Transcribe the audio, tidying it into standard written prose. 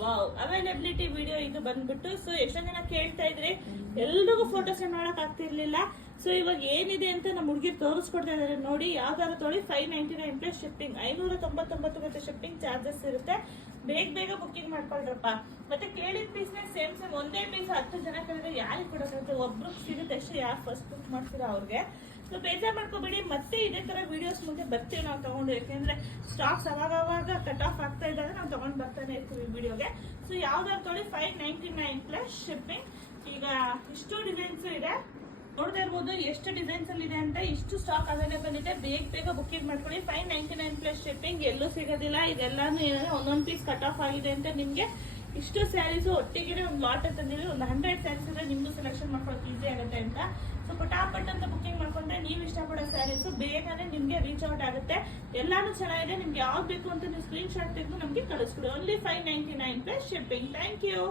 Wow availability video ಇದು ಬಂದ್ಬಿಟ್ಟು. So ಎಷ್ಟೋ ಜನ ಕೇಳ್ತಾ ಇದ್ರಿ, ಎಲ್ರಿಗೂ ಫೋಟೋ ಸೆಂಡ್ ಮಾಡಕ್ ಆಗ್ತಿರ್ಲಿಲ್ಲ. ಸೊ ಇವಾಗ ಏನಿದೆ ಅಂತ ನಮ್ಮ ಹುಡುಗಿರು ತೋರಿಸ್ಕೊಡ್ತಾ ಇದಾರೆ ನೋಡಿ. ಯಾವ್ದಾದ್ರು ತೊಳಿ 599 ಪ್ಲಸ್ ಶಿಪ್ಪಿಂಗ್, 599 ಮತ್ತೆ ಶಿಪ್ಪಿಂಗ್ ಚಾರ್ಜಸ್ ಇರುತ್ತೆ. ಬೇಗ ಬುಕ್ಕಿಂಗ್ ಮಾಡ್ಕೊಳ್ರಪ್ಪ. ಮತ್ತೆ ಕೇಳಿದ ಪೀಸ್ ಸೇಮ್ ಒಂದೇ ಪೀಸ್ 10 ಜನ ಕೇಳಿದ್ರೆ ಯಾರಿಗೆ ಕೊಡೋಕ್ಕಾಗುತ್ತೆ? ಒಬ್ರಿಗೆ ಸಿಗುತ್ತೆ ಅಷ್ಟೇ. ಯಾರು ಫಸ್ಟ್ ಬುಕ್ ಮಾಡ್ತೀರಾ ಅವ್ರಿಗೆ. ಸೊ ಬೇಜಾರ್ ಮಾಡ್ಕೋಬೇಡಿ, ಮತ್ತೆ ಇದೇ ತರ ವಿಡಿಯೋಸ್ ಮುಂದೆ ಬರ್ತೀವಿ ನಾವು ತಗೊಂಡು. ಯಾಕೆಂದ್ರೆ ಸ್ಟಾಕ್ಸ್ ಅವಾಗ ಕಟ್ ಆಫ್ ಆಗ್ತಾ ಇದ್ದಾಗ ನಾವು ತಗೊಂಡ್ ಬರ್ತಾನೆ ಇರ್ತೀವಿ ವಿಡಿಯೋಗೆ. ಸೊ ಯಾವ್ದಾದ್ರು ತೊಳಿ 599 ಪ್ಲಸ್ ಶಿಪ್ಪಿಂಗ್. ಈಗ ಇಷ್ಟು ಡಿಸೈನ್ಸ್ ಇದೆ, ನೋಡ್ತಾ ಇರ್ಬೋದು ಎಷ್ಟು ಡಿಸೈನ್ಸ್ ಅಲ್ಲಿ ಇದೆ ಅಂತ. ಇಷ್ಟು ಸ್ಟಾಕ್ ಅವೈಲೇಬಲ್ ಇದೆ, ಬೇಗ ಬುಕ್ಕಿಂಗ್ ಮಾಡ್ಕೊಳ್ಳಿ. 599 ಪ್ಲಸ್ ಶಿಪ್ಪಿಂಗ್ ಎಲ್ಲೂ ಸಿಗೋದಿಲ್ಲ. ಇದೆಲ್ಲಾನು ಏನಂದ್ರೆ ಒಂದೊಂದು ಪೀಸ್ ಕಟ್ ಆಫ್ ಆಗಿದೆ ಅಂತ ನಿಮ್ಗೆ ಇಷ್ಟು ಸ್ಯಾರೀಸ್ ಒಟ್ಟಿಗೆ ಒಂದು ಲಾಟ್ ಅಂತಂದಿರಿ. ಒಂದು 100 ಸ್ಯಾರೀಸ್ ಇದ್ರೆ ನಿಮ್ದು ಸೆಲೆಕ್ಷನ್ ಮಾಡ್ಕೊಳ್ಳೋಕೆ ಈಸಿ ಆಗುತ್ತೆ ಅಂತ. ಸೊ ಪಟಾಪಟ್ ಅಂತ ಬುಕ್ಕಿಂಗ್ ಮಾಡ್ಕೊಂಡ್ರೆ ನೀವು ಇಷ್ಟಪಡೋ ಸ್ಯಾರೀಸ್ ಬೇಗನೆ ನಿಮ್ಗೆ ರೀಚ್ ಔಟ್ ಆಗುತ್ತೆ. ಎಲ್ಲಾನು ಚೆನ್ನಾಗಿದೆ. ನಿಮ್ಗೆ ಯಾವ್ದು ಬೇಕು ಅಂತ ನೀವು ಸ್ಕ್ರೀನ್ ಶಾಟ್ ತೆಗೆದು ನಮ್ಗೆ ಕಳಿಸ್ಕೊಡಿ. Only 599 plus shipping. Thank you.